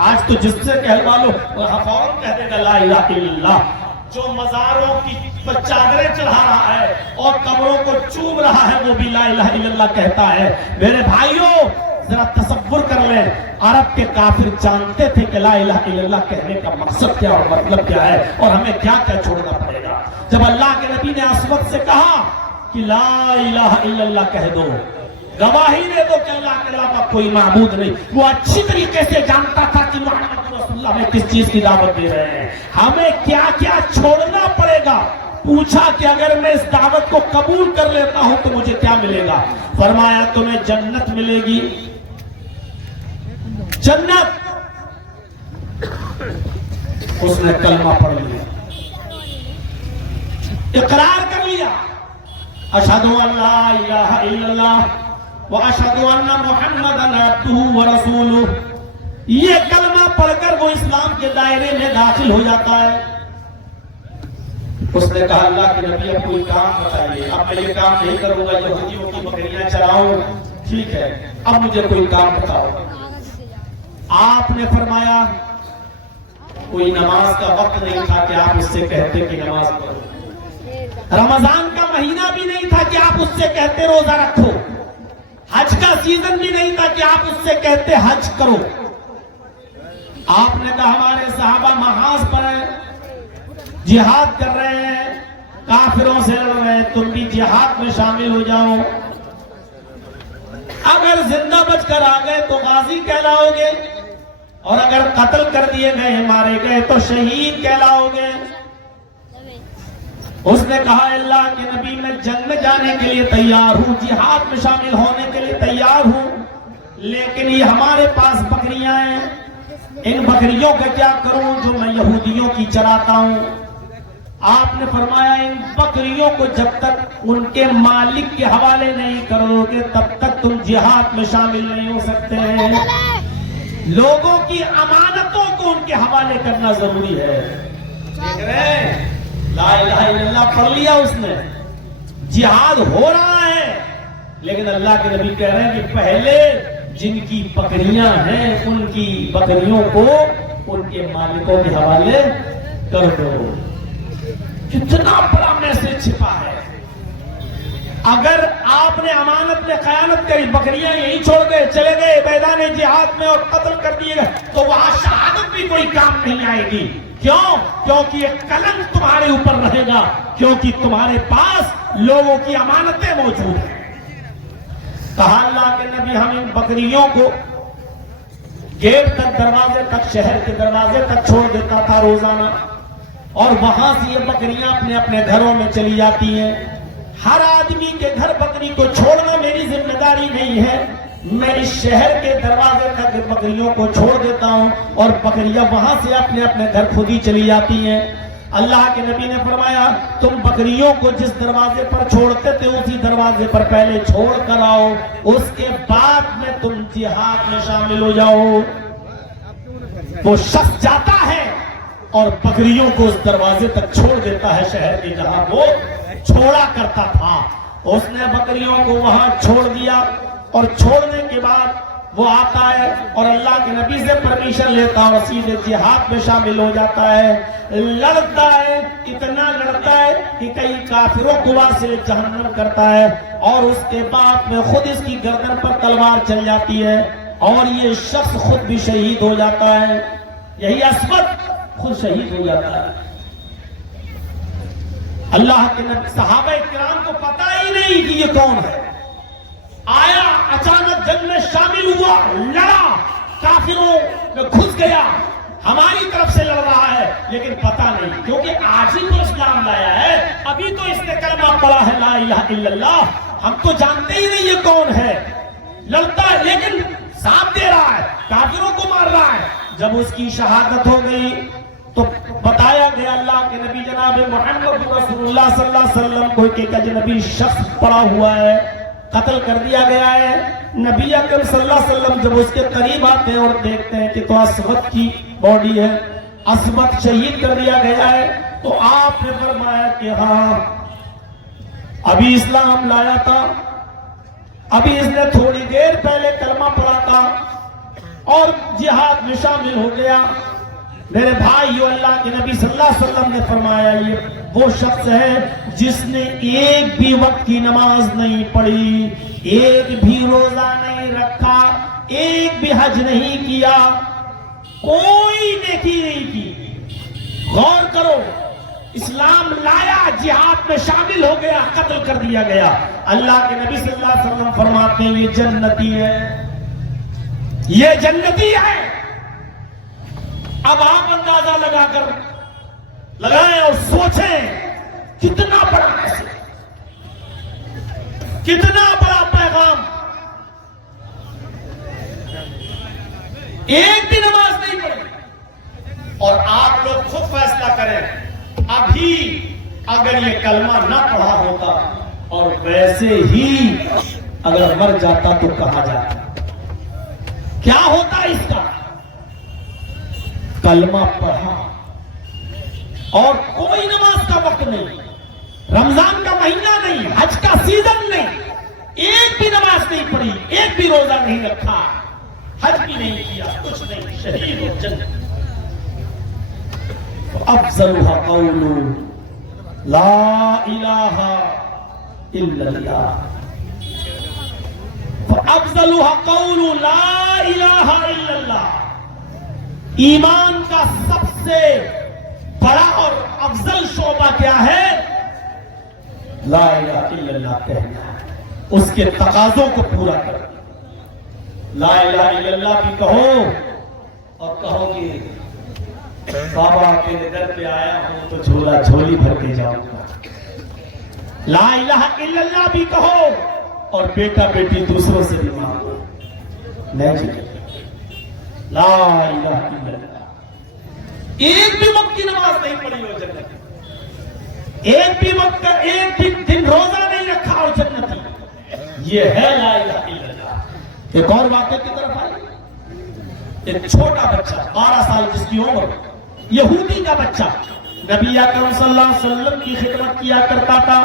آج تو جس سے کہلوا لو فوراً کہہ دے گا لا الہ الا اللہ۔ جو مزاروں کی چادریں چڑھا رہا ہے اور قبروں کو چوم رہا ہے وہ بھی لا الہ الا اللہ کہتا ہے۔ میرے بھائیوں ذرا تصور کر لیں، عرب کے کافر جانتے تھے کہ لا الہ الا اللہ کہنے کا مقصد کیا اور مطلب کیا ہے اور ہمیں کیا کیا چھوڑنا پڑے گا۔ جب اللہ کے نبی نے اسود سے کہا کہ لا الہ الا اللہ کہہ دو، گواہی دے دو کہ اللہ کے علاوہ کوئی معبود نہیں، وہ اچھی طریقے سے جانتا تھا کہ محمد رسول اللہ ہمیں کس چیز کی دعوت دے رہے ہیں، ہمیں کیا کیا چھوڑنا پڑے گا۔ پوچھا کہ اگر میں اس دعوت کو قبول کر لیتا ہوں تو مجھے کیا ملے گا؟ فرمایا تمہیں جنت ملے گی، جنت۔ اس نے کلمہ پڑھ لیا، اقرار کر لیا، اشہد ان لا الہ الا اللہ واشہد ان محمدا عبدہ ورسولہ۔ یہ کلمہ پڑھ کر وہ اسلام کے دائرے میں داخل ہو جاتا ہے۔ اس نے کہا اللہ کے نبی اب کوئی کام بتائیے، اب میں یہ کام نہیں کروں گا یہودیوں کی بکریاں چراؤں، ٹھیک ہے اب مجھے کوئی کام بتاؤ۔ آپ نے فرمایا کوئی نماز کا وقت نہیں تھا کہ آپ اس سے کہتے کہ نماز پڑھو، رمضان کا مہینہ بھی نہیں تھا کہ آپ اس سے کہتے روزہ رکھو، حج کا سیزن بھی نہیں تھا کہ آپ اس سے کہتے حج کرو۔ آپ نے کہا ہمارے صحابہ محاذ پر ہیں، جہاد کر رہے ہیں، کافروں سے لڑ رہے ہیں، تم بھی جہاد میں شامل ہو جاؤ، اگر زندہ بچ کر آ گئے تو غازی کہلاؤ گے اور اگر قتل کر دیے گئے مارے گئے تو شہید کہلاؤ گے۔ اس نے کہا اللہ کے نبی میں جنگ میں جانے کے لیے تیار ہوں، جہاد میں شامل ہونے کے لیے تیار ہوں، لیکن یہ ہمارے پاس بکریاں ہیں، ان بکریوں کا کیا کروں جو میں یہودیوں کی چراتا ہوں۔ آپ نے فرمایا ان بکریوں کو جب تک ان کے مالک کے حوالے نہیں کرو گے تب تک تم جہاد میں شامل نہیں ہو سکتے ہیں۔ لوگوں کی امانتوں کو ان کے حوالے کرنا ضروری ہے۔ دیکھ رہے ہیں لا الہ الا اللہ پڑھ لیا اس نے، جہاد ہو رہا ہے، لیکن اللہ کے نبی کہہ رہے ہیں کہ پہلے جن کی بکریاں ہیں ان کی بکریوں کو ان کے مالکوں کے حوالے کر دو۔ کتنا بڑا میسج چھپا ہے۔ اگر آپ نے امانت میں خیانت کری، بکریاں یہی چھوڑ گئے چلے گئے میدان جہاد میں اور قتل کر دیے گئے تو وہاں شہادت بھی کوئی کام نہیں آئے گی۔ کیوں؟ کیونکہ یہ کلنک تمہارے اوپر رہے گا، کیونکہ تمہارے پاس لوگوں کی امانتیں موجود ہیں۔ کہا اللہ کے نبی ہم ان بکریوں کو گیٹ تک، دروازے تک، شہر کے دروازے تک چھوڑ دیتا تھا روزانہ، اور وہاں سے یہ بکریاں اپنے اپنے گھروں میں چلی جاتی ہیں۔ ہر آدمی کے گھر بکری کو چھوڑنا میری ذمہ داری نہیں ہے، میں اس شہر کے دروازے تک بکریوں کو چھوڑ دیتا ہوں اور بکریاں وہاں سے اپنے اپنے گھر خود ہی چلی جاتی ہیں۔ اللہ کے نبی نے فرمایا تم بکریوں کو جس دروازے پر چھوڑتے تھے اسی دروازے پر پہلے چھوڑ کر آؤ، اس کے بعد میں تم جہاد میں شامل ہو جاؤ۔ وہ شخص جاتا ہے اور بکریوں کو اس دروازے تک چھوڑ دیتا ہے شہر کے جہاں وہ چھوڑا کرتا تھا۔ اس نے بکریوں کو وہاں چھوڑ دیا اور چھوڑنے کے بعد وہ آتا ہے اور اللہ کے نبی سے پرمیشن لیتا اور سیدھے جہاد میں شامل ہو جاتا ہے۔ لڑتا ہے، اتنا لڑتا ہے کہ کئی کافروں کو واسطے جہنم کرتا ہے اور اس کے بعد میں خود اس کی گردن پر تلوار چل جاتی ہے اور یہ شخص خود بھی شہید ہو جاتا ہے۔ یہی اسود خود شہید ہو جاتا ہے۔ اللہ کے نبی صحابہ کرام کو پتہ ہی نہیں کہ یہ کون ہے، آیا اچانک جنگ میں شامل ہوا، لڑا، کافروں میں گھس گیا، ہماری طرف سے لڑ رہا ہے لیکن پتہ نہیں، کیونکہ آج ہی تو اسلام لایا ہے، ابھی تو اس نے کلمہ پڑھا ہے لا الہ الا اللہ، ہم تو جانتے ہی نہیں یہ کون ہے۔ لڑتا ہے لیکن ساتھ دے رہا ہے، کافروں کو مار رہا ہے۔ جب اس کی شہادت ہو گئی تو بتایا گیا اللہ کے نبی جناب محمد رسول اللہ صلی اللہ علیہ وسلم کو کہ ایک اجنبی شخص پڑا ہوا ہے، قتل کر دیا گیا ہے۔ نبی اکرم صلی اللہ علیہ وسلم جب اس کے قریب آتے ہیں اور دیکھتے ہیں کہ تو اسود کی باڈی ہے، اسود شہید کر دیا گیا ہے، تو آپ نے فرمایا کہ ہاں ابھی اسلام لایا تھا، ابھی اس نے تھوڑی دیر پہلے کلمہ پڑھا تھا اور جہاد میں شامل ہو گیا. میرے بھائیو، اللہ کے نبی صلی اللہ علیہ وسلم نے فرمایا یہ وہ شخص ہے جس نے ایک بھی وقت کی نماز نہیں پڑھی، ایک بھی روزہ نہیں رکھا، ایک بھی حج نہیں کیا، کوئی نیکی نہیں کی. غور کرو، اسلام لایا، جہاد میں شامل ہو گیا، قتل کر دیا گیا. اللہ کے نبی صلی اللہ علیہ وسلم فرماتے ہیں یہ جنتی ہے، یہ جنتی ہے. اب آپ اندازہ لگا کر لگائیں اور سوچیں کتنا بڑا میسج، کتنا بڑا پیغام. ایک بھی نماز نہیں پڑھی. اور آپ لوگ خود فیصلہ کریں، ابھی اگر یہ کلمہ نہ پڑھا ہوتا اور ویسے ہی اگر مر جاتا تو کہا جاتا، کیا ہوتا اس کا؟ کلمہ پڑھا اور کوئی نماز کا وقت نہیں، رمضان کا مہینہ نہیں، حج کا سیزن نہیں، ایک بھی نماز نہیں پڑھی، ایک بھی روزہ نہیں رکھا، حج بھی نہیں کیا، کچھ نہیں، شہید ہو جنت. افضلها قول لا الہ الا اللہ، افضلها قول لا الہ الا اللہ. ایمان کا سب سے بڑا اور افضل شعبہ کیا ہے؟ لا الہ الا اللہ کہنا ہے، اس کے تقاضوں کو پورا کرنا. لا الہ الا اللہ بھی کہو اور کہو گے بابا کے در پہ آیا ہوں تو جھولا جھولی بھر کے جاؤں گا. لا الہ الا اللہ بھی کہو اور بیٹا بیٹی دوسروں سے بھی مانگو. نہیں، لا الہ الا اللہ. ایک بھی وقت کی نماز نہیں پڑھی ہو جنتی، ایک بھی وقت کا ایک بھی دن روزہ نہیں رکھا ہو جنتی. یہ ہے لا الہ الا اللہ. ایک اور واقعے کی طرف آئی. ایک چھوٹا بچہ 12 سال جس کی عمر، یہودی کا بچہ، نبی اکرم صلی اللہ علیہ وسلم کی خدمت کیا کرتا تھا.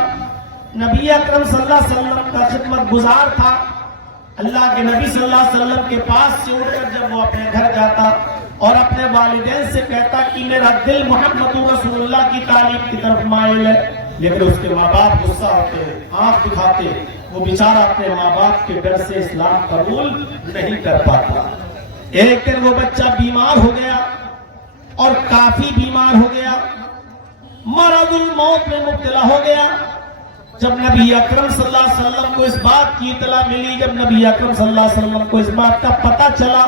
نبی اکرم صلی اللہ علیہ وسلم کا خدمت گزار تھا. اللہ کے نبی صلی اللہ علیہ وسلم کے پاس سے اٹھ کر جب وہ اپنے گھر جاتا اور اپنے والدین سے کہتا کہ میرا دل محمد رسول اللہ کی تعلیم کی طرف مائل ہے، لیکن اس کے ماں باپ غصہ ہوتے، آنکھ دکھاتے، وہ بیچارہ اپنے ماں باپ کے ڈر سے اسلام قبول نہیں کر پاتا. ایک دن وہ بچہ بیمار ہو گیا اور کافی بیمار ہو گیا، مرض الموت میں مبتلا ہو گیا. جب نبی اکرم صلی اللہ علیہ وسلم کو اس بات کی اطلاع ملی، جب نبی اکرم صلی اللہ علیہ وسلم کو اس بات کا پتہ چلا،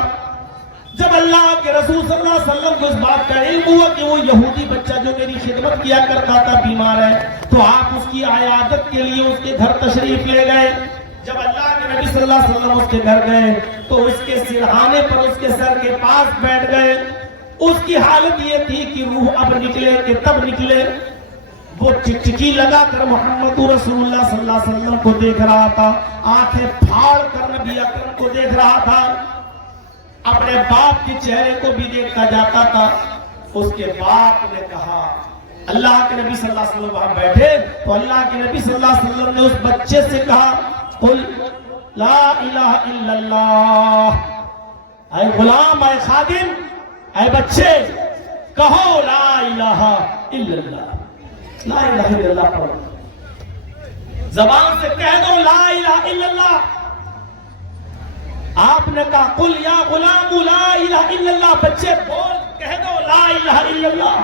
جب اللہ کے رسول صلی اللہ علیہ وسلم کو اس بات کا علم ہوا کہ وہ یہودی بچہ جو میری خدمت کیا کرتا تھا بیمار ہے، تو آپ اس کی عیادت کے لیے اس کے گھر تشریف لے گئے. جب اللہ کے نبی صلی اللہ علیہ وسلم اس کے گھر گئے تو اس کے سرہانے پر اس کے سر کے پاس بیٹھ گئے. اس کی حالت یہ تھی کہ روح اب نکلے کہ تب نکلے. وہ ٹکٹکی لگا کر محمد رسول اللہ صلی اللہ علیہ وسلم کو دیکھ رہا تھا، آنکھیں پھاڑ کر نبی اکرم کو دیکھ رہا تھا، اپنے باپ کے چہرے کو بھی دیکھتا جاتا تھا. اس کے باپ نے کہا، اللہ کے نبی صلی اللہ علیہ وسلم وہاں بیٹھے تو اللہ کے نبی صلی اللہ علیہ وسلم نے اس بچے سے کہا، قل لا الہ الا اللہ. اے غلام، اے خادم، اے بچے، کہو لا الہ الا اللہ. لا الہ الا اللہ پڑھو، زبان سے کہہ دو لا الہ الا اللہ. آپ نے کہا قل یا غلام لا الہ الا اللہ، بچے بول، کہہ دو لا الہ الا اللہ.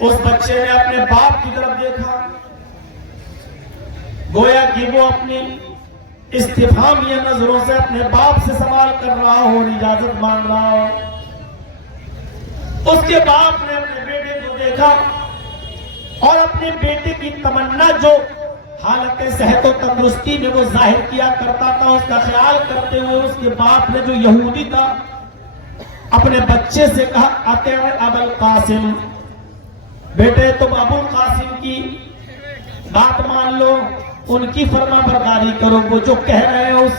اس بچے نے اپنے باپ کی طرف دیکھا، گویا کہ وہ اپنی استفہامیہ نظروں سے اپنے باپ سے سوال کر رہا ہو اور اجازت مانگ رہا ہو. اس کے باپ نے اپنے بیٹے کو دیکھا اور اپنے بیٹے کی تمنا جو حالت صحت و تندرستی میں وہ ظاہر کیا کرتا تھا، اس کا خیال کرتے ہوئے اس کے باپ نے جو یہودی تھا اپنے بچے سے کہا، اطیع ابا القاسم، بیٹے تم ابو القاسم کی بات مان لو، ان کی فرما برداری کرو. وہ جو کہہ رہے ہیں اس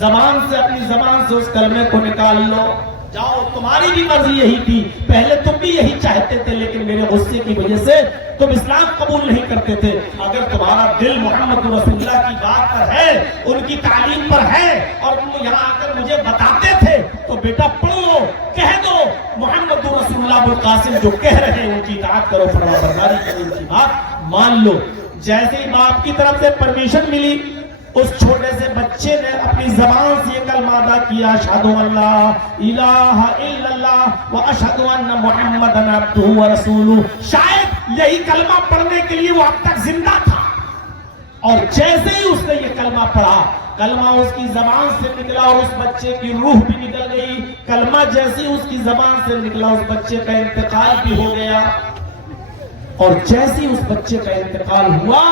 زبان سے، اپنی زبان سے اس کلمے کو نکال لو. جاؤ، تمہاری بھی مرضی یہی تھی، پہلے تم بھی یہی چاہتے تھے، لیکن میرے غصے کی وجہ سے تم اسلام قبول نہیں کرتے تھے. اگر تمہارا دل محمد رسول اللہ کی بات پر ہے, ان کی تعلیم پر ہے, اور تم یہاں آ کر مجھے بتاتے تھے, تو بیٹا پڑھ لو, کہہ دو محمد رسول اللہ ابوالقاسم جو کہہ رہے ہیں ان کی اطاعت کرو, فرما برداری کرو, ان کی بات مان لو. جیسے ہی باپ کی طرف سے پرمیشن ملی, اس چھوٹے سے بچے نے اپنی زبان سے یہ کلمہ ادا کیا, اشہد ان لا الہ الا اللہ واشہد ان محمدن عبدہ ورسولہ. شاید یہی کلمہ پڑھنے کے لیے وہ اب تک زندہ تھا, اور جیسے ہی اس نے یہ کلمہ پڑھا, کلمہ اس کی زبان سے نکلا اور اس بچے کی روح بھی نکل گئی. کلمہ جیسے ہی اس کی زبان سے نکلا, اس بچے کا انتقال بھی ہو گیا. اور جیسے ہی اس بچے کا انتقال ہوا,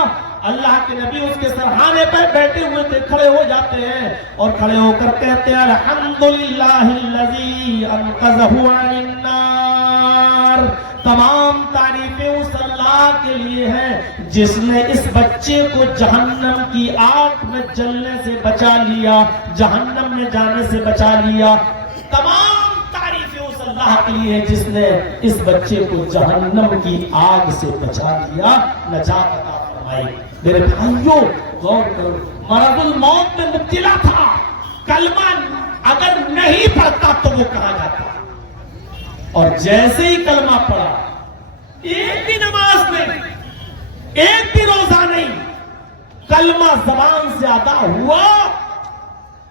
اللہ کے نبی اس کے سرحانے پہ بیٹھے ہوئے تھے, کھڑے ہو جاتے ہیں اور کھڑے ہو کر کہتے ہیں الحمدللہ الذی انقذہ عن النار. تمام تعریفیں اس اللہ کے لیے ہیں جس نے اس بچے کو جہنم کی آگ میں جلنے سے بچا لیا, جہنم میں جانے سے بچا لیا. تمام تعریفیں اس اللہ کے لیے جس نے اس بچے کو جہنم کی آگ سے بچا لیا, نجات عطا فرمائی. میرے بھائیوں غور کرو, مرض الموت میں مبتلا تھا, کلمہ اگر نہیں پڑھتا تو وہ کہاں جاتا, اور جیسے ہی کلمہ پڑھا, ایک بھی نماز نہیں, ایک بھی روزہ نہیں, کلمہ زبان سے ادا ہوا,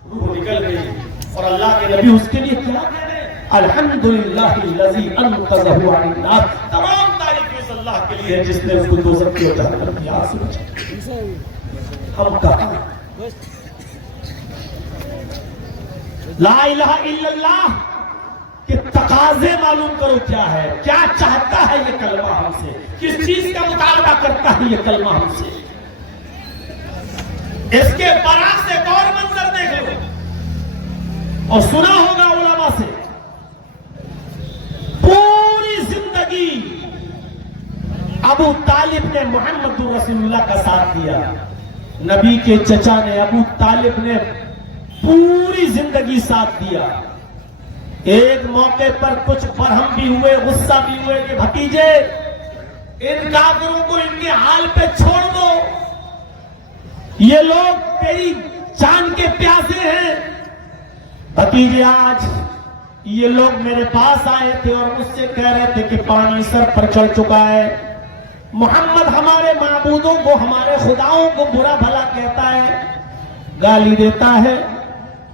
روح نکل گئی. اور اللہ کے نبی اس کے لیے کیا کہہ رہے ہیں, الحمدللہ الذی انقذہ عن النار. تمام تعریفیں اس اللہ کے لیے ہے جس نے اس کو دوزخ کی جہنم کی آگ سے بچایا. ہم کہاں لا الہ الا اللہ کہ تقاضے معلوم کرو کیا ہے, کیا چاہتا ہے یہ کلمہ ہم سے, کس چیز کا مطالبہ کرتا ہے یہ کلمہ ہم سے. اس کے برعکس ایک اور منظر دیکھ لو, اور سنا ہوگا علماء سے, پوری زندگی ابو طالب نے محمد رسول اللہ کا ساتھ دیا. نبی کے چچا نے, ابو طالب نے پوری زندگی ساتھ دیا. ایک موقع پر کچھ برہم بھی ہوئے, غصہ بھی ہوئے کہ بھتیجے ان کافروں کو ان کے حال پہ چھوڑ دو, یہ لوگ تیری جان کے پیاسے ہیں. بھتیجے آج یہ لوگ میرے پاس آئے تھے اور مجھ سے کہہ رہے تھے کہ پانی سر پر چڑھ چکا ہے, محمد ہمارے معبودوں کو, ہمارے خداؤں کو برا بھلا کہتا ہے, گالی دیتا ہے,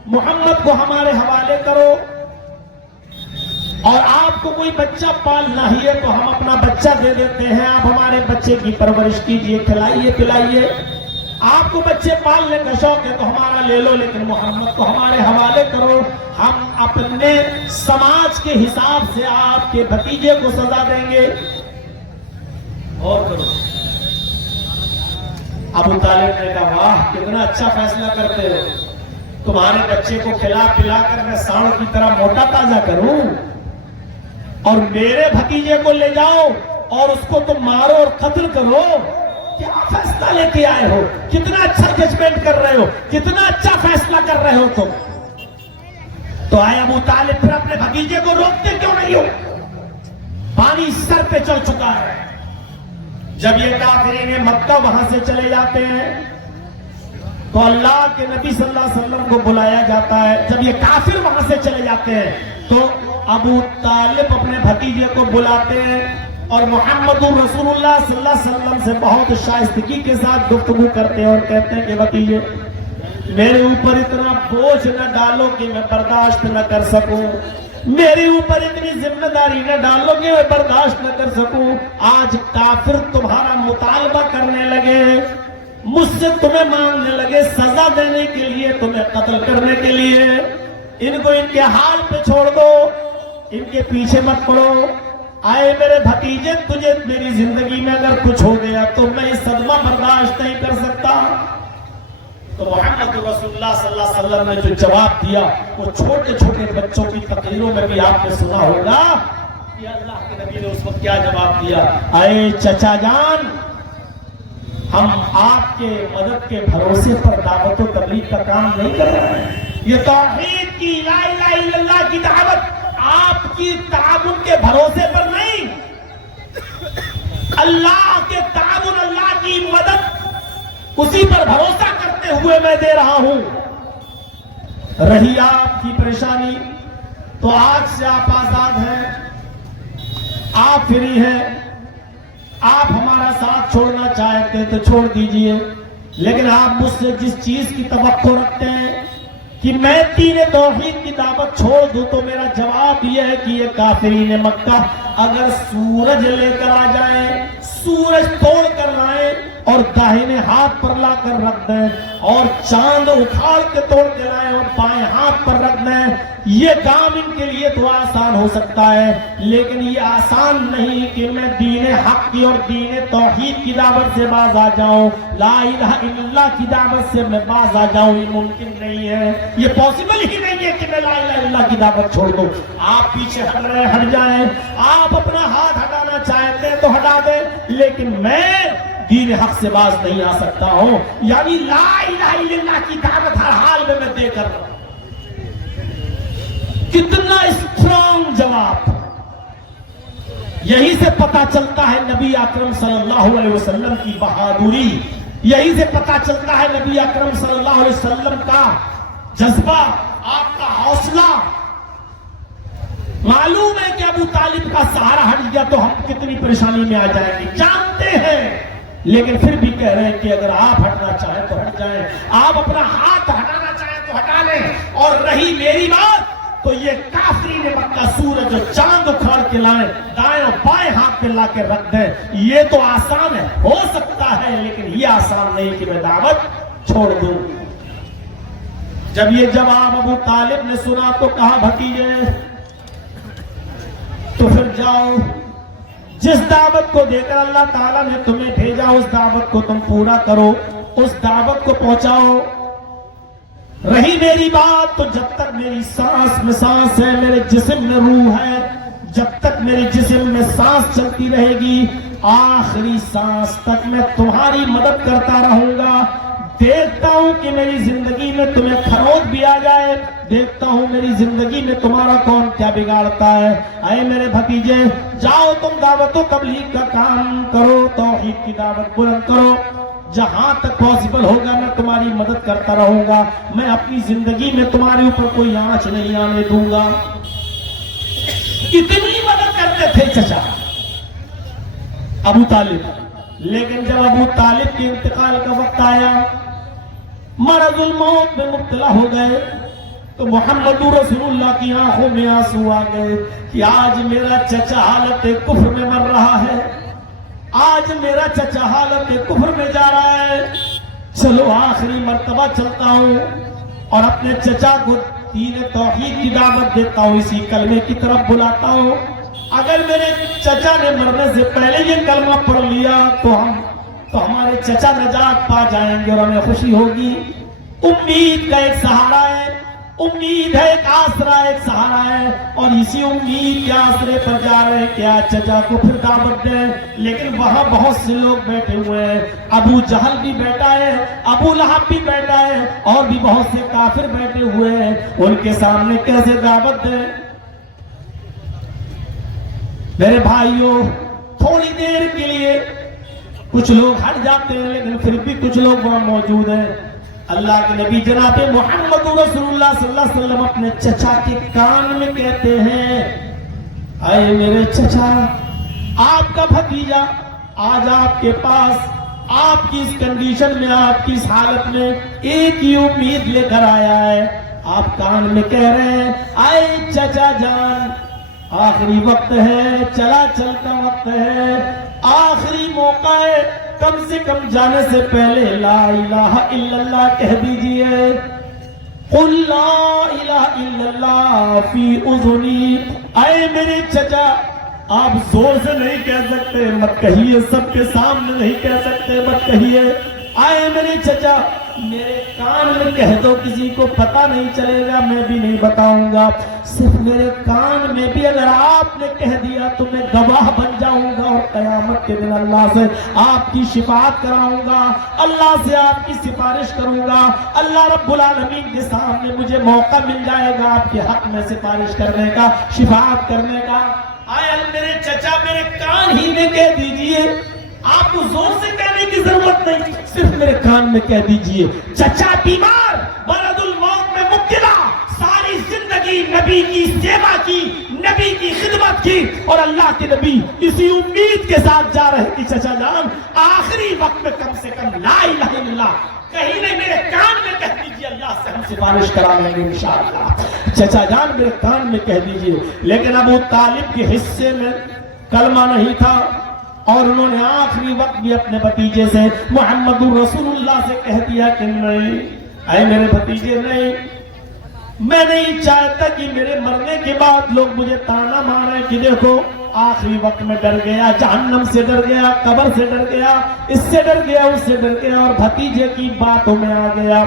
محمد کو ہمارے حوالے کرو, اور آپ کو کوئی بچہ پالنا ہی ہے تو ہم اپنا بچہ دے دیتے ہیں, آپ ہمارے بچے کی پرورش کیجئے, کھلائیے پلائیے. آپ کو بچے پالنے کا شوق ہے تو ہمارا لے لو, لیکن محمد کو ہمارے حوالے کرو, ہم اپنے سماج کے حساب سے آپ کے بھتیجے کو سزا دیں گے. اور کرو. ابو طالب نے کہا واہ کتنا اچھا فیصلہ کرتے ہو, تمہارے بچے کو کھلا پلا کر میں سانڈ کی طرح موٹا تازہ کروں, اور میرے بھتیجے کو لے جاؤ اور اس کو تم مارو اور قتل کرو. کیا فیصلہ لے کے آئے ہو, کتنا اچھا ججمنٹ کر رہے ہو, کتنا اچھا فیصلہ کر رہے ہو تم. تو آئے ابو طالب پھر اپنے بھتیجے کو روکتے کیوں نہیں ہو, پانی سر پہ چڑھ چکا ہے. جب یہ کافرین مکہ وہاں سے چلے جاتے ہیں تو اللہ کے نبی صلی اللہ علیہ وسلم کو بلایا جاتا ہے. جب یہ کافر وہاں سے چلے جاتے ہیں تو ابو طالب اپنے بھتیجے کو بلاتے ہیں اور محمد رسول اللہ صلی اللہ علیہ وسلم سے بہت شائستگی کے ساتھ گفتگو کرتے ہیں اور کہتے ہیں کہ بھتیجے میرے اوپر اتنا بوجھ نہ ڈالو کہ میں برداشت نہ کر سکوں, میرے اوپر اتنی ذمہ داری نہ ڈالو کہ میں برداشت نہ کر سکوں. آج کافر تمہارا مطالبہ کرنے لگے, مجھ سے تمہیں مانگنے لگے سزا دینے کے لیے, تمہیں قتل کرنے کے لیے. ان کو ان کے حال پہ چھوڑ دو, ان کے پیچھے مت پڑو. آئے میرے بھتیجے تجھے میری زندگی میں اگر کچھ ہو گیا تو میں یہ صدمہ برداشت نہیں کر سکتا. تو محمد رسول اللہ صلی اللہ علیہ وسلم نے جو جواب دیا وہ چھوٹے چھوٹے بچوں کی تقریروں میں بھی آپ نے سنا ہوگا کہ اللہ کے نبی نے اس وقت کیا جواب دیا. اے چچا جان, ہم آپ کے مدد کے بھروسے پر دعوت و تبلیغ کا کام نہیں کر رہے ہیں. یہ توحید کی لا الہ الا اللہ کی دعوت آپ کی تعاون کے بھروسے پر نہیں, اللہ اسی پر بھروسہ کرتے ہوئے میں دے رہا ہوں. رہی آپ کی پریشانی تو آج سے آپ آزاد ہیں, آپ فری ہیں. آپ ہمارا ساتھ چھوڑنا چاہتے تو چھوڑ دیجئے, لیکن آپ مجھ سے جس چیز کی توقع رکھتے ہیں کہ میں دین توحید کی دعوت چھوڑ دوں, تو میرا جواب یہ ہے کہ یہ کافرین مکہ اگر سورج لے کر آ جائیں, سورج توڑ کر لائیں اور داہنے ہاتھ پر لا کر رکھ دیں, اور چاند اکھاڑ کے توڑ کے لائیں اور بائیں ہاتھ پر رکھ دیں, یہ کام ان کے لیے تو آسان ہو سکتا ہے, لیکن یہ آسان نہیں کہ میں دین حق کی اور دین توحید کی دعوت سے باز آ جاؤں, لا الہ الا اللہ کی دعوت سے میں باز آ جاؤں. یہ ممکن نہیں ہے, یہ پاسبل ہی نہیں ہے کہ میں لا الہ الا اللہ کی دعوت چھوڑ دوں. آپ پیچھے ہٹ رہے ہیں, ہٹ جائیں. آپ اپنا ہاتھ ہٹانا چاہتے ہیں تو ہٹا دیں, لیکن میں دین حق سے باز نہیں آ سکتا ہوں. یعنی لا الہ الا اللہ کی دعوت ہر حال میں دے کر رہا ہوں. کتنا اسٹرانگ جواب. یہی سے پتا چلتا ہے نبی اکرم صلی اللہ علیہ وسلم کی بہادری, یہی سے پتا چلتا ہے نبی اکرم صلی اللہ علیہ وسلم کا جذبہ, آپ کا حوصلہ. معلوم ہے کہ ابو طالب کا سہارا ہٹ گیا تو ہم کتنی پریشانی میں آ جائیں گے, جانتے ہیں, لیکن پھر بھی کہہ رہے ہیں کہ اگر آپ ہٹنا چاہیں تو ہٹ جائیں, آپ اپنا ہاتھ ہٹانا چاہیں تو ہٹا لیں. اور رہی میری بات تو یہ کافرین مکہ سورج اور چاند اکھاڑ کے لائیں, دائیں اور بائیں ہاتھ پہ لا کے رکھ دیں, یہ تو آسان ہے, ہو سکتا ہے, لیکن یہ آسان نہیں کہ میں دعوت چھوڑ دوں. جب یہ جواب ابو طالب نے سنا تو کہا بھتیجے تو پھر جاؤ, جس دعوت کو دے کر اللہ تعالیٰ نے تمہیں بھیجا اس دعوت کو تم پورا کرو, اس دعوت کو پہنچاؤ. رہی میری بات تو جب تک میری سانس میں سانس ہے, میرے جسم میں روح ہے, جب تک میرے جسم میں سانس چلتی رہے گی, آخری سانس تک میں تمہاری مدد کرتا رہوں گا. دیکھتا ہوں کہ میری زندگی میں تمہیں کھروچ بھی آ جائے, دیکھتا ہوں میری زندگی میں تمہارا کون کیا بگاڑتا ہے. اے میرے بھتیجے, جاؤ تم دعوت و تبلیغ کا کام کرو, توحید کی دعوت بلند کرو. جہاں تک پاسبل ہوگا میں تمہاری مدد کرتا رہوں گا. میں اپنی زندگی میں تمہارے اوپر کوئی آنچ نہیں آنے دوں گا. اتنی مدد کرتے تھے چچا ابو طالب. لیکن جب ابو طالب کے انتقال کا وقت آیا, مرض الموت میں مبتلا ہو گئے, تو محمد رسول اللہ کی آنکھوں میں آنسو آ گئے کہ آج میرا چچا حالت کفر میں مر رہا ہے, آج میرا چچا حالت کفر میں جا رہا ہے. چلو آخری مرتبہ چلتا ہوں اور اپنے چچا کو دین توحید کی دعوت دیتا ہوں, اسی کلمے کی طرف بلاتا ہوں. اگر میرے چچا نے مرنے سے پہلے یہ کلمہ پڑھ لیا تو ہمارے چچا نجات پا جائیں گے اور ہمیں خوشی ہوگی. امید کا ایک سہارا ہے, امید ہے, ایک آسرا, ایک سہارا ہے, اور اسی امید کے آسرے پر جا رہے ہیں کہ آج چچا کو پھر دعوت دیں. لیکن وہاں بہت سے لوگ بیٹھے ہوئے ہیں, ابو جہل بھی بیٹھا ہے, ابو لہب بھی بیٹھا ہے, اور بھی بہت سے کافر بیٹھے ہوئے ہیں. ان کے سامنے کیسے دعوت دیں؟ میرے بھائیوں, تھوڑی دیر کے لیے کچھ لوگ ہٹ جاتے ہیں, لیکن پھر بھی کچھ لوگ وہاں موجود ہیں. اللہ کے نبی جناب محمد رسول اللہ صلی اللہ علیہ وسلم اپنے چچا کے کان میں کہتے ہیں, اے میرے چچا, آپ کا بھتیجا آج آپ کے پاس آپ کی اس کنڈیشن میں, آپ کی اس حالت میں ایک ہی امید لے کر آیا ہے. آپ کان میں کہہ رہے ہیں, اے چچا جان, آخری وقت ہے, چلا چلتا وقت ہے, آخری موقع ہے, کم سے کم جانے سے پہلے لا الہ الا اللہ کہہ دیجئے. قل لا الہ الا اللہ فی اذنی. اے میرے چچا, آپ زور سے نہیں کہہ سکتے, مت کہیے, سب کے سامنے نہیں کہہ سکتے, مت کہیے. اے میرے چچا, میرے کان میں کہہ دو, کسی کو پتہ نہیں چلے گا, میں بھی نہیں بتاؤں گا. صرف میرے کان میں بھی اگر آپ نے کہہ دیا تو میں گواہ بن جاؤں گا, اور قیامت کے دن اللہ سے آپ کی شفاعت کراؤں گا, اللہ سے آپ کی سفارش کروں گا. اللہ رب العالمین کے سامنے مجھے موقع مل جائے گا آپ کے حق میں سفارش کرنے کا, شفاعت کرنے کا. آئے میرے چچا, میرے کان ہی میں کہہ دیجئے, آپ کو زور سے کہنے کی ضرورت نہیں، صرف میرے کان میں کہہ دیجئے چچا بیمار، مرض الموت میں مبتلا، ساری زندگی نبی کی سیوا کی، نبی کی خدمت کی، اور اللہ کے نبی اسی امید کے ساتھ جا رہے کہ چچا جان آخری وقت میں کم سے کم لا الہ الا اللہ کہیں نہیں، میرے کان میں کہہ دیجئے، اللہ سے ہم سفارش کرا لیں گے انشاءاللہ، چچا جان میرے کان میں کہہ دیجئے۔ لیکن ابو طالب کے حصے میں کلمہ نہیں تھا، اور انہوں نے آخری وقت بھی اپنے بھتیجے سے محمد رسول اللہ سے کہہ دیا کہ نہیں، اے میرے بھتیجے نہیں، میں نہیں چاہتا کہ میرے مرنے کے بعد لوگ مجھے تانا ماریں کہ دیکھو آخری وقت میں ڈر گیا، جہنم سے ڈر گیا، قبر سے ڈر گیا، اس سے ڈر گیا، اس سے ڈر گیا، اور بھتیجے کی باتوں میں آ گیا۔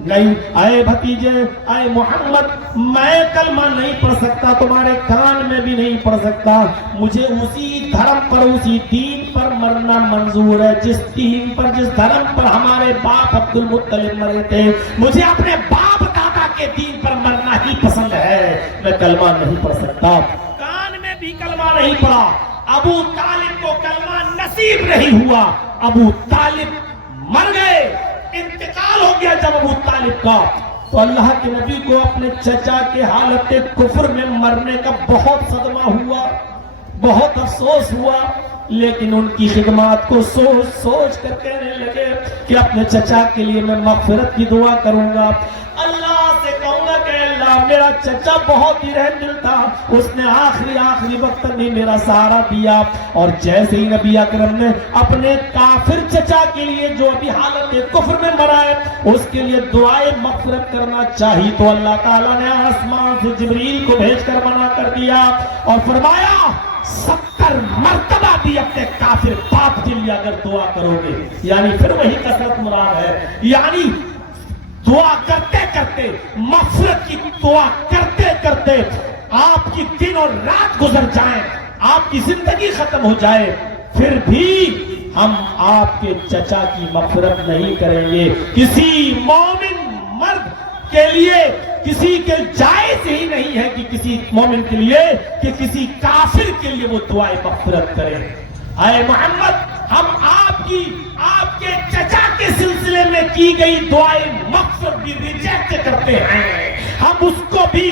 نہیں، اے بھتیجے، اے محمد، میں کلمہ نہیں پڑھ سکتا، تمہارے کان میں بھی نہیں پڑھ سکتا، مجھے اسی دھرم پر، اسی دین پر مرنا منظور ہے، جس دین پر، جس دھرم پر ہمارے باپ عبد المطلب مرے تھے، مجھے اپنے باپ دادا کے دین پر مرنا ہی پسند ہے، میں کلمہ نہیں پڑھ سکتا۔ کان میں بھی کلمہ نہیں پڑھا، ابو طالب کو کلمہ نصیب نہیں ہوا، ابو طالب مر گئے، انتقال ہو گیا جب ابو طالب کا، تو اللہ کے نبی کو اپنے چچا کے حالت کفر میں مرنے کا بہت صدمہ ہوا، بہت افسوس ہوا، لیکن ان کی خدمات کو سوچ سوچ کر کہنے لگے کہ اپنے چچا کے لیے میں مغفرت کی دعا کروں گا، اللہ سے کہوں گا کہ اللہ میرا چچا بہت ہی رحم دل تھا، اس نے آخری وقت تک بھی میرا سہارا دیا، اور جیسے ہی نبی اکرم نے اپنے کافر چچا کے لیے جو ابھی حالت کفر میں مرا ہے اس کے لیے دعائے مغفرت کرنا چاہی، تو اللہ تعالیٰ نے آسمان سے جبریل کو بھیج کر منع کر دیا اور فرمایا 70 مرتبہ بھی اپنے کافر باپ کے لیے اگر دعا کرو گے، یعنی پھر وہی کثرت مراد ہے، یعنی دعا کرتے کرتے، مغفرت کی دعا کرتے کرتے آپ کی دن اور رات گزر جائیں، آپ کی زندگی ختم ہو جائے، پھر بھی ہم آپ کے چچا کی مغفرت نہیں کریں گے۔ کسی مومن مرد کے لیے کسی کے جائز ہی نہیں ہے کہ کسی مومن کے لیے کہ کسی کافر کے لیے وہ دعائیں مغفرت کریں۔ اے محمد، ہم آپ کے چچا کے سلسلے میں کی گئی دعائیں مغفرت بھی ریجیکٹ کرتے ہیں، ہم اس کو بھی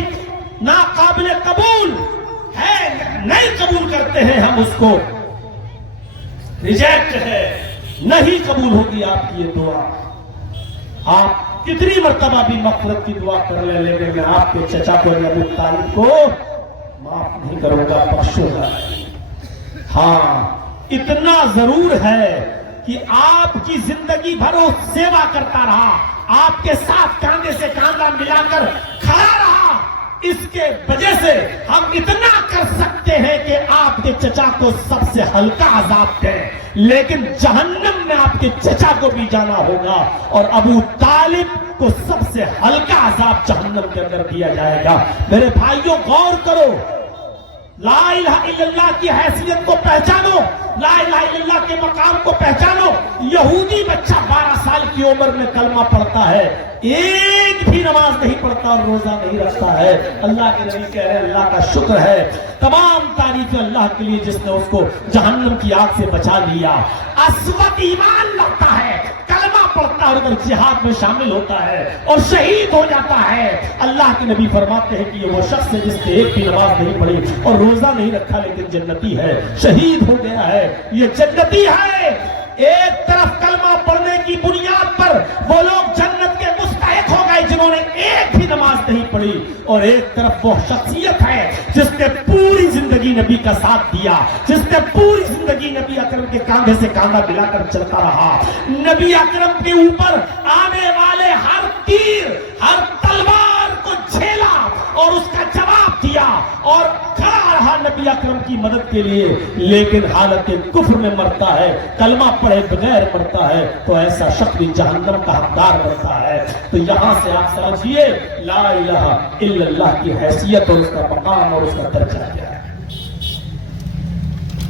ناقابل قبول ہے نہیں قبول کرتے ہیں، ہم اس کو ریجیکٹ ہے، نہیں قبول ہوگی آپ کی یہ دعا۔ آپ کتنی مرتبہ بھی مغفرت کی دعا کر لیں، لیکن میں آپ کے چچا کو ابو طالب کو معاف نہیں کروں گا، بخشوں گا۔ ہاں، اتنا ضرور ہے کہ آپ کی زندگی بھر وہ سیوا کرتا رہا، آپ کے ساتھ کاندھے سے کاندھا ملا کر کھڑا رہا، اس کے وجہ سے ہم اتنا کر سکتے ہیں کہ آپ کے چچا کو سب سے ہلکا عذاب دیں، لیکن جہنم میں آپ کے چچا کو بھی جانا ہوگا، اور ابو طالب کو سب سے ہلکا عذاب جہنم کے اندر دیا جائے گا۔ میرے بھائیوں، غور کرو، لا الہ الا اللہ کی حیثیت کو پہچانو، لا الہ الا اللہ کے مقام کو پہچانو۔ یہودی بچہ 12 سال کی عمر میں کلمہ پڑھتا ہے، ایک بھی نماز نہیں پڑھتا اور روزہ نہیں رکھتا ہے، اللہ کے نبی کہہ رہے ہیں اللہ کا شکر ہے، تمام تعریف اللہ کے لیے جس نے اس کو جہنم کی آگ سے بچا لیا۔ اسود ایمان لاتا ہے، کلمہ پڑھتا ہے اور اگر جہاد میں شامل ہوتا ہے اور شہید ہو جاتا ہے، اللہ کے نبی فرماتے ہیں کہ یہ وہ شخص ہے جس نے ایک بھی نماز نہیں پڑھی اور روزہ نہیں رکھا لیکن جنتی ہے، شہید ہو گیا ہے، یہ جنتی ہے۔ ایک طرف کلمہ پڑھنے کی بنیاد پر وہ لوگ جنت کے مستحق ہو گئے جنہوں نے ایک بھی نماز نہیں پڑھی، اور ایک طرف وہ شخصیت ہے جس نے پوری زندگی نبی کا ساتھ دیا، جس نے پوری زندگی نبی اکرم کے کاندھے سے کاندھا ملا کر چلتا رہا، نبی اکرم کے اوپر آنے والے ہر تیر، ہر تلوار کو جھیلا اور اس کا جواب دیا اور کھڑا رہا نبی اکرم کی مدد کے لیے، لیکن حالت کفر میں مرتا ہے، کلمہ پڑھے بغیر مرتا ہے، تو ایسا شخص بھی جہنم کا حقدار بنتا ہے۔ تو یہاں سے آپ سمجھیے لا الہ الا اللہ کی حیثیت اور اس کا مقام اور اس کا درجہ کیا ہے۔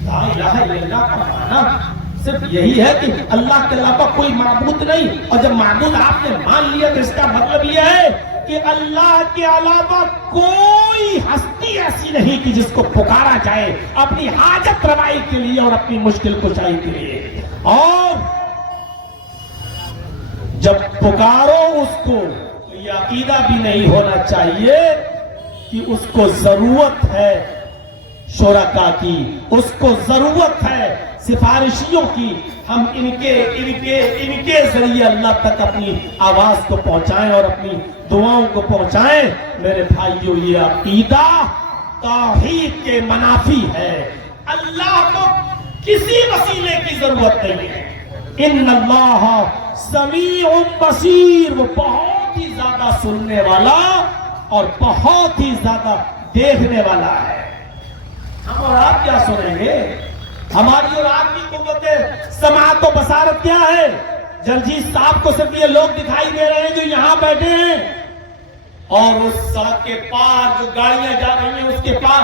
لا الہ الا اللہ کا معنی صرف یہی ہے کہ اللہ کے علاوہ کوئی معبود نہیں، اور جب معبود آپ نے مان لیا تو اس کا مطلب یہ ہے کہ اللہ کے علاوہ کوئی ہستی ایسی نہیں کہ جس کو پکارا جائے اپنی حاجت روائی کے لیے اور اپنی مشکل کشائی کے لیے. اور جب پکارو اس کو تو یہ عقیدہ بھی نہیں ہونا چاہیے کہ اس کو ضرورت ہے شرکا کی، اس کو ضرورت ہے سفارشیوں کی. ہم ان کے ذریعے اللہ تک اپنی آواز کو پہنچائیں اور اپنی دعاؤں کو پہنچائیں. میرے بھائیو، یہ عقیدہ توحید کے منافی ہے. اللہ کو کسی وسیلے کی ضرورت نہیں ہے. ان اللہ سمیع بصیر، وہ بہت ہی زیادہ سننے والا اور بہت ہی زیادہ دیکھنے والا ہے. ہم اور آپ کیا سنیں گے؟ ہماری اور آپ کی قوت سماعت و بصارت کیا ہے؟ جلجیت صاحب کو صرف یہ لوگ دکھائی دے رہے ہیں جو یہاں بیٹھے ہیں، اور اس سڑک کے پار جو گاڑیاں جا رہی ہیں اس کے پار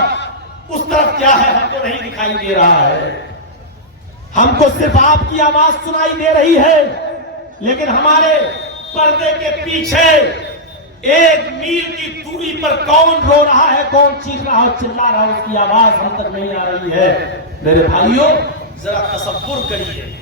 اس طرف کیا ہے ہم کو نہیں دکھائی دے رہا ہے. ہم کو صرف آپ کی آواز سنائی دے رہی ہے، لیکن ہمارے پردے کے پیچھے 1 میل کی دوری پر کون رو رہا ہے، کون چیخ رہا ہے، چلا رہا ہے، اس کی آواز ہم تک نہیں آ رہی ہے. میرے بھائیوں، ذرا تصور کریے.